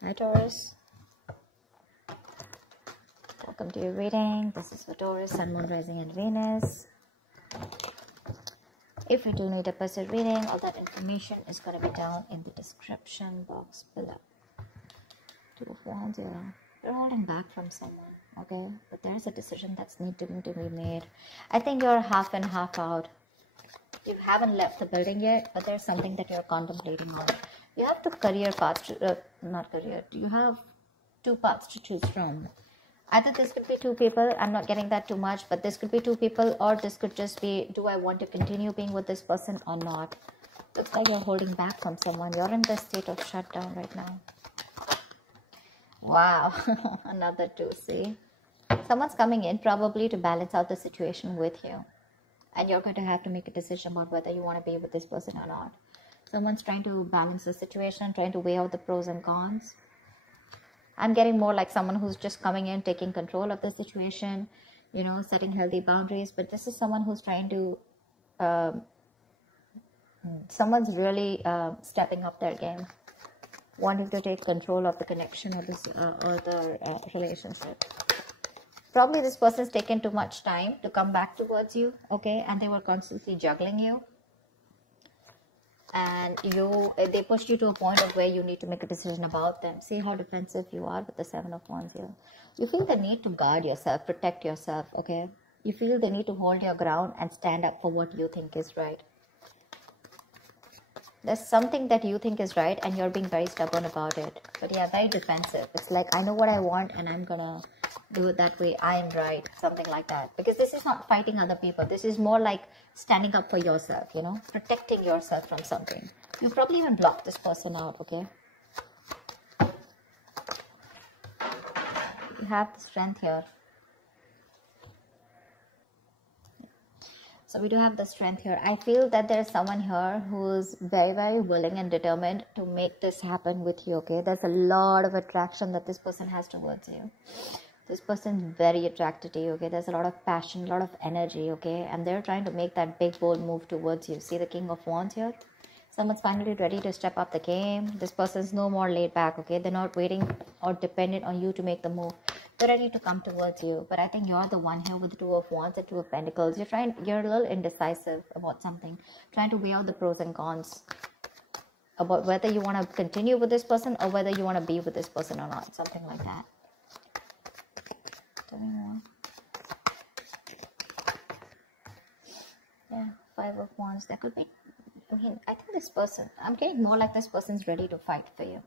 Hi Taurus, welcome to your reading. This is for Taurus, Sun, Moon, Rising and Venus. If you do need a personal reading, all that information is going to be down in the description box below. Two of Wands here. You're holding back from someone, okay? But there's a decision that's need to be made. I think you're half in, half out. You haven't left the building yet, but there's something that you're contemplating on. You have two career paths, you have two paths to choose from. Either this could be two people, I'm not getting that too much, but this could be two people, or this could just be, do I want to continue being with this person or not? Looks like you're holding back from someone. You're in this state of shutdown right now. Wow, another two, see? Someone's coming in probably to balance out the situation with you. And you're going to have to make a decision about whether you want to be with this person or not. Someone's trying to balance the situation, trying to weigh out the pros and cons. I'm getting more like someone who's just coming in, taking control of the situation, you know, setting healthy boundaries. But this is someone who's trying to, someone's really stepping up their game, wanting to take control of the connection or this or the relationship. Probably this person's taken too much time to come back towards you, okay? And they were constantly juggling you. And they pushed you to a point of where you need to make a decision about them. See how defensive you are with the Seven of Wands here. You feel the need to guard yourself, protect yourself, okay? You feel the need to hold your ground and stand up for what you think is right. There's something that you think is right and you're being very stubborn about it. But yeah, very defensive. It's like, I know what I want and I'm gonna do it that way. I am right. Something like that. Because this is not fighting other people. This is more like standing up for yourself, you know, protecting yourself from something. You probably even blocked this person out, okay? You have the strength here. So we do have the strength here. I feel that there's someone here who's very, very willing and determined to make this happen with you, okay? There's a lot of attraction that this person has towards you. This person's very attracted to you, okay? There's a lot of passion, a lot of energy, okay? And they're trying to make that big, bold move towards you. See the King of Wands here? Someone's finally ready to step up the game. This person's no more laid back, okay? They're not waiting or dependent on you to make the move. They're ready to come towards you. But I think you're the one here with the Two of Wands and Two of Pentacles. You're a little indecisive about something. Trying to weigh out the pros and cons. About whether you want to continue with this person or whether you want to be with this person or not. Something like that. Tell me more. Yeah, Five of Wands. That could be, I think this person, I'm getting more like this person's ready to fight for you.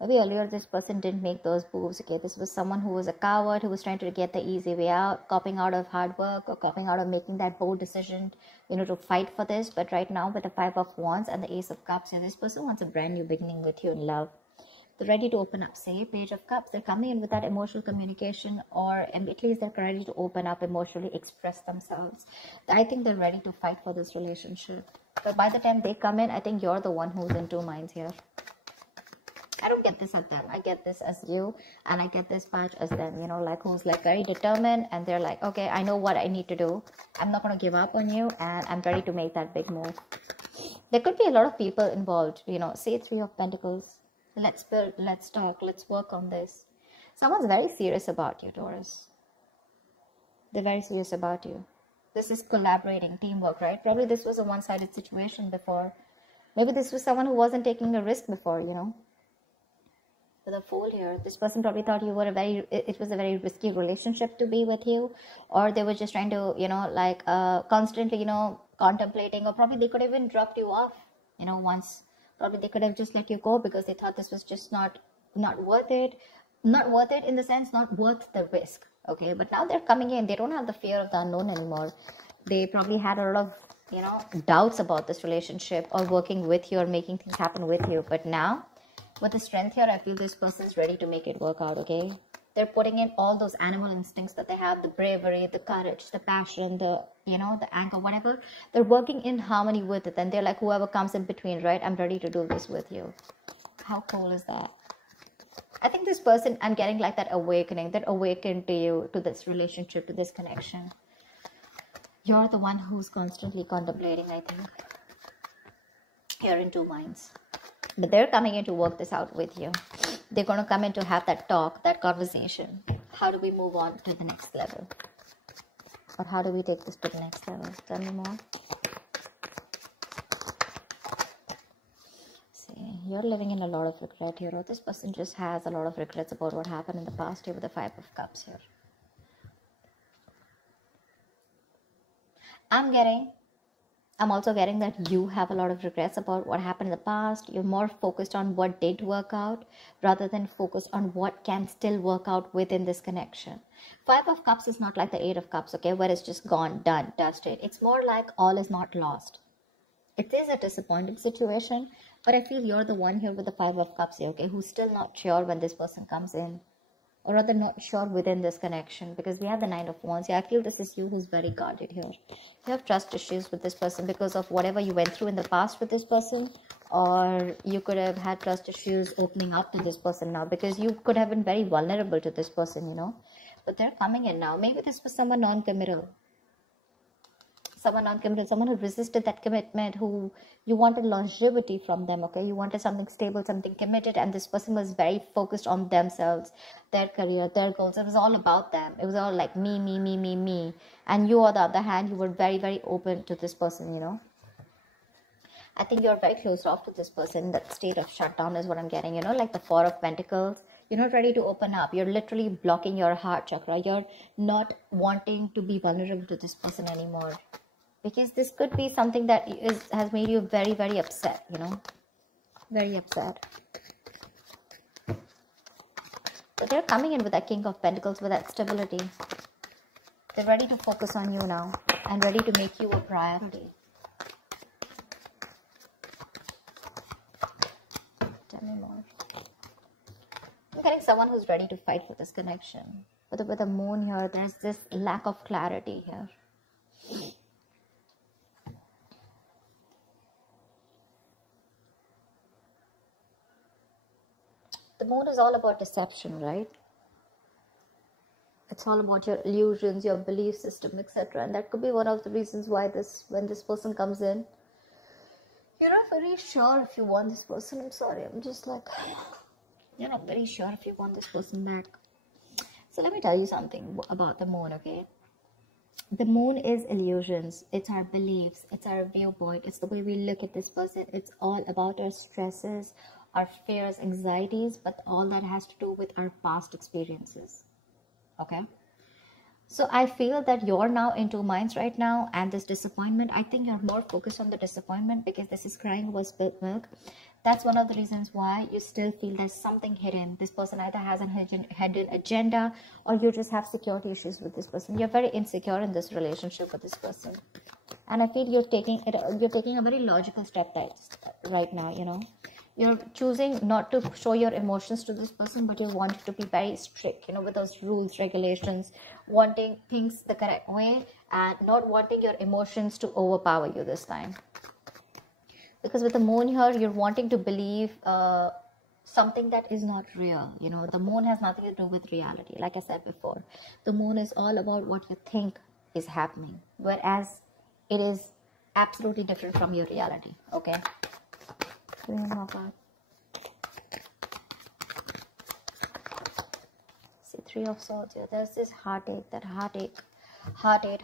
Maybe earlier this person didn't make those moves, okay? This was someone who was a coward, who was trying to get the easy way out, copying out of hard work or copying out of making that bold decision, you know, to fight for this. But right now with the Five of Wands and the Ace of Cups here, this person wants a brand new beginning with you in love. They're ready to open up. Say, Page of Cups, they're coming in with that emotional communication, or at least they're ready to open up emotionally, express themselves. I think they're ready to fight for this relationship. But by the time they come in, I think you're the one who's in two minds here. I don't get this as them. I get this as you, and I get this patch as them, you know, like who's like very determined, and they're like, okay, I know what I need to do. I'm not going to give up on you, and I'm ready to make that big move. There could be a lot of people involved, you know, say Three of Pentacles. Let's build, let's talk, let's work on this. Someone's very serious about you, Taurus. They're very serious about you. This is collaborating, teamwork, right? Probably this was a one-sided situation before. Maybe this was someone who wasn't taking a risk before, you know. With a Fool here, this person probably thought you were it was a very risky relationship to be with you. Or they were just trying to, you know, like constantly, you know, contemplating. Or probably they could have even dropped you off, you know, once. Probably they could have just let you go because they thought this was just not worth it. Not worth it in the sense, not worth the risk. Okay, but now they're coming in. They don't have the fear of the unknown anymore. They probably had a lot of, you know, doubts about this relationship or working with you or making things happen with you. But now, with the strength here, I feel this person's ready to make it work out, okay? They're putting in all those animal instincts that they have, the bravery, the courage, the passion, the, you know, the anger, whatever. They're working in harmony with it. And they're like, whoever comes in between, right? I'm ready to do this with you. How cool is that? I think this person, I'm getting like that awakening, that awakened to you, to this relationship, to this connection. You're the one who's constantly contemplating, I think. You're in two minds. But they're coming in to work this out with you. They're going to come in to have that talk, that conversation. How do we move on to the next level? Or how do we take this to the next level? Tell me more. See, you're living in a lot of regret here. Or this person just has a lot of regrets about what happened in the past here with the Five of Cups here. I'm also getting that you have a lot of regrets about what happened in the past. You're more focused on what did work out rather than focused on what can still work out within this connection. Five of Cups is not like the Eight of Cups, okay, where it's just gone, done, dusted. It's more like all is not lost. It is a disappointing situation, but I feel you're the one here with the Five of Cups here, okay, who's still not sure when this person comes in. Or rather not sure within this connection, because we have the Nine of Wands. Yeah, I feel this is you who's very guarded here. You have trust issues with this person because of whatever you went through in the past with this person, or you could have had trust issues opening up to this person now because you could have been very vulnerable to this person, you know. But they're coming in now. Maybe this was someone non-committal. Someone non-committal, someone who resisted that commitment, who you wanted longevity from them, okay? You wanted something stable, something committed, and this person was very focused on themselves, their career, their goals. It was all about them. It was all like me. And you, on the other hand, you were very, very open to this person, you know? I think you're very closed off to this person. That state of shutdown is what I'm getting, you know, like the Four of Pentacles. You're not ready to open up. You're literally blocking your heart chakra. You're not wanting to be vulnerable to this person anymore. Because this could be something that has made you very, very upset, you know. Very upset. But they're coming in with that King of Pentacles, with that stability. They're ready to focus on you now and ready to make you a priority. Tell me more. I'm getting someone who's ready to fight for this connection. With the moon here, there's this lack of clarity here. The moon is all about deception, right? It's all about your illusions, your belief system, etc. And that could be one of the reasons why when this person comes in, you're not very sure if you want this person. I'm sorry, I'm just like, you're not very sure if you want this person back. So let me tell you something about the moon, okay? The moon is illusions. It's our beliefs. It's our viewpoint. It's the way we look at this person. It's all about our stresses, our fears, anxieties, but all that has to do with our past experiences. Okay? So I feel that you're now in two minds right now, and this disappointment, I think you're more focused on the disappointment because this is crying over spilt milk. That's one of the reasons why you still feel there's something hidden. This person either has a hidden agenda, or you just have security issues with this person. You're very insecure in this relationship with this person. And I feel you're taking a very logical step right now, you know. You're choosing not to show your emotions to this person, but you want to be very strict, you know, with those rules, regulations, wanting things the correct way and not wanting your emotions to overpower you this time. Because with the moon here, you're wanting to believe something that is not real. You know, the moon has nothing to do with reality. Like I said before, the moon is all about what you think is happening, whereas it is absolutely different from your reality. Okay. See, Three of Swords here. There's this heartache, heartbreak,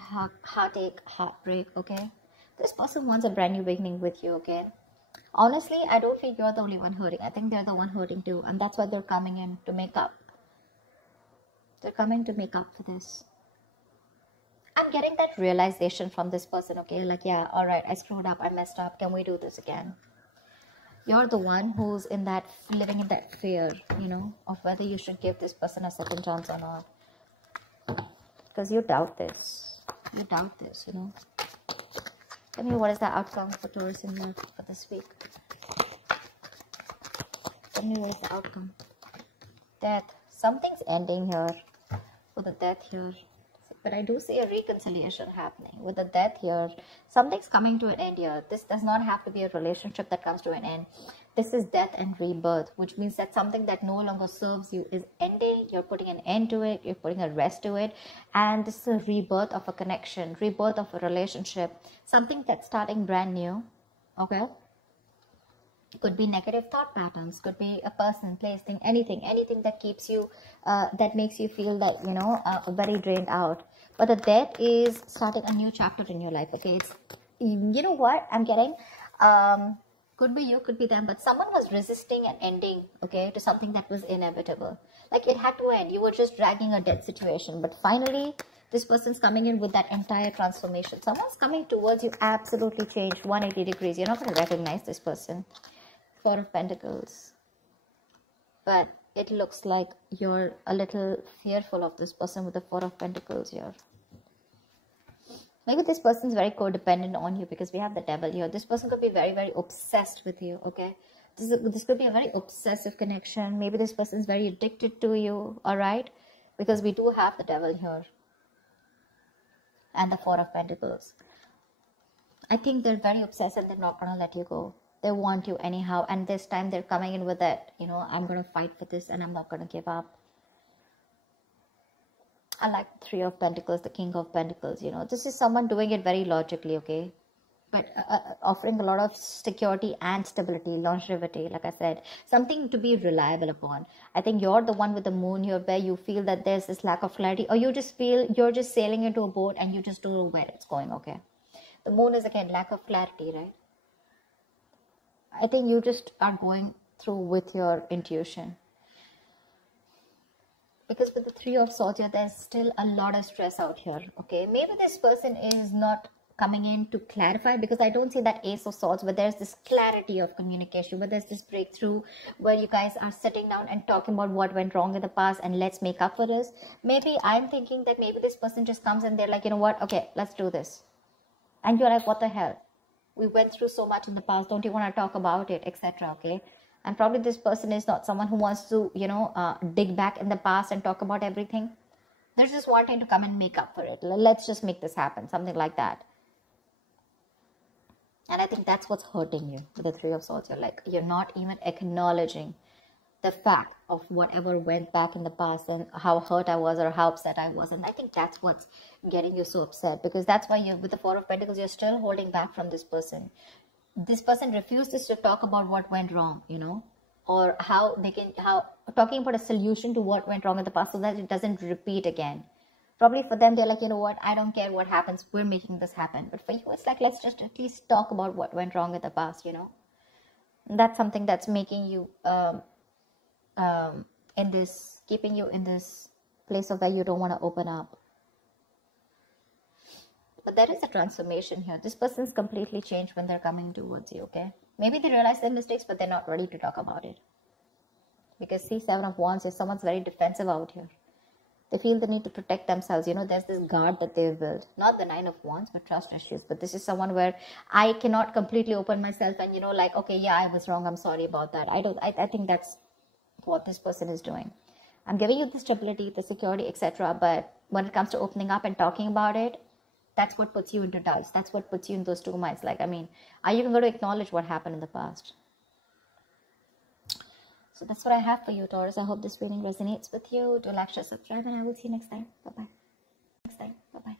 okay? This person wants a brand new beginning with you, okay? Honestly, I don't think you're the only one hurting. I think they're the one hurting too, and that's why they're coming in to make up. They're coming to make up for this. I'm getting that realization from this person, okay? Like, yeah, all right, I screwed up, I messed up. Can we do this again? You're the one who's living in that fear, you know, of whether you should give this person a second chance or not. Because you doubt this. You doubt this, you know. Tell me, what is the outcome for Taurus in love for this week? Tell me, what is the outcome? Death. Something's ending here with the death here. But I do see a reconciliation happening with the death here. Something's coming to an end here. This does not have to be a relationship that comes to an end. This is death and rebirth, which means that something that no longer serves you is ending. You're putting an end to it. You're putting a rest to it. And this is a rebirth of a connection, rebirth of a relationship, something that's starting brand new. Okay? Could be negative thought patterns, could be a person, place, thing, anything that keeps you, that makes you feel that, very drained out. But the death is starting a new chapter in your life, okay? It's, you know what I'm getting? Could be you, could be them, but someone was resisting an ending, okay, to something that was inevitable. Like it had to end. You were just dragging a dead situation, but finally, this person's coming in with that entire transformation. Someone's coming towards you, absolutely changed, 180 degrees. You're not going to recognize this person. Four of Pentacles. But it looks like you're a little fearful of this person with the Four of Pentacles here. Maybe this person's very codependent on you because we have the Devil here. This person could be very, very obsessed with you, okay? This could be a very obsessive connection. Maybe this person's very addicted to you, all right? Because we do have the Devil here. And the Four of Pentacles. I think they're very obsessed and they're not going to let you go. They want you anyhow, and this time they're coming in with that, I'm going to fight for this and I'm not going to give up. I like the Three of Pentacles, the King of Pentacles, This is someone doing it very logically, okay? But offering a lot of security and stability, longevity, like I said. Something to be reliable upon. I think you're the one with the Moon here where you feel that there's this lack of clarity, or you just feel you're just sailing into a boat and you just don't know where it's going, okay? The Moon is, again, lack of clarity, right? I think you just are going through with your intuition. Because with the Three of Swords here, there's still a lot of stress out here, okay? Maybe this person is not coming in to clarify, because I don't see that Ace of Swords, but there's this clarity of communication, where there's this breakthrough, where you guys are sitting down and talking about what went wrong in the past and let's make up for this. Maybe I'm thinking that maybe this person just comes and they're like, you know what, okay, let's do this. And you're like, what the hell? We went through so much in the past. Don't you want to talk about it, etc. Okay, and probably this person is not someone who wants to, dig back in the past and talk about everything. They're just wanting to come and make up for it. Let's just make this happen, something like that. And I think that's what's hurting you with the Three of Swords. You're not even acknowledging the fact of whatever went back in the past and how hurt I was or how upset I was. And I think that's what's getting you so upset, because that's why with the Four of Pentacles, you're still holding back from this person. This person refuses to talk about what went wrong, or talking about a solution to what went wrong in the past so that it doesn't repeat again. Probably for them, they're like, you know what, I don't care what happens, we're making this happen. But for you, it's like, let's just at least talk about what went wrong in the past, And that's something that's making you keeping you in this place of where you don't want to open up. But there is a transformation here. This person's completely changed when they're coming towards you, okay? Maybe they realize their mistakes, but they're not ready to talk about it. Because see, Seven of Wands is someone's very defensive out here. They feel the need to protect themselves. There's this guard that they've built. Not the Nine of Wands, but trust issues. But this is someone where I cannot completely open myself and, okay, yeah, I was wrong. I'm sorry about that. I think that's what this person is doing. I'm giving you the stability, the security, etc. But when it comes to opening up and talking about it, that's what puts you into doubts. That's what puts you in those two minds. Are you even going to acknowledge what happened in the past? So that's what I have for you, Taurus. I hope this reading resonates with you. Do like, share, subscribe, and I will see you next time. Bye-bye.